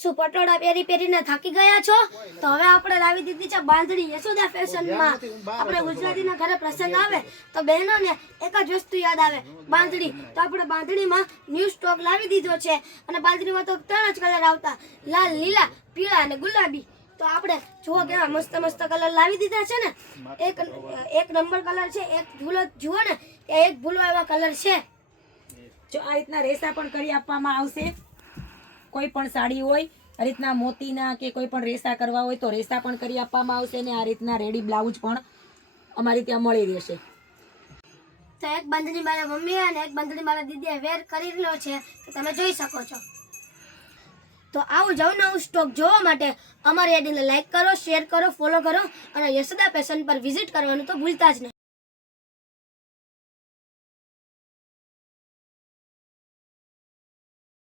શું પટોળા પહેરી પહેરીને થાકી ગયા છો? તો હવે આપણે લાવી દીધી છે બાંધણી યશોદા ફેશનમાં. આપણે ગુજરાતીના ઘરે પ્રસંગ આવે તો બહેનોને એક જ વસ્તુ યાદ આવે, બાંધણી. તો આપણે બાંધણીમાં ન્યૂ સ્ટોક લાવી દીધો છે. અને બાંધણીમાં તો 3 જ કલર આવતા, લાલ, લીલા, પીળા અને ગુલાબી. તો આપણે જુઓ કેવા મસ્ત મસ્ત કલર લાવી દીધા છે ને. એક નંબર કલર છે, એક ભૂલો જુઓ ને કે એક ભૂલો એવા કલર છે. જો આ રીતના રેસા પણ કરી આપવામાં આવશે. કોઈ પણ સાડી હોય આ રીતના મોતીના કે કોઈ પણ રેસા કરવા હોય તો રેસા પણ કરી આપવામાં આવશે ને આ રીતના રેડી બ્લાઉઝ પણ અમારી ત્યાં મળી રહેશે. તો એક બાંધણી મારા મમ્મીએ અને એક બાંધણી મારા દીદીએ વેર કરેલો છે, તો તમે જોઈ શકો છો. તો આવું નવું સ્ટોક જોવા માટે અમારી આઈડીને લાઈક કરો, શેર કરો, ફોલો કરો અને યશોદા ફેશન પર વિઝિટ કરવાનું તો ભૂલતા જ નહીં.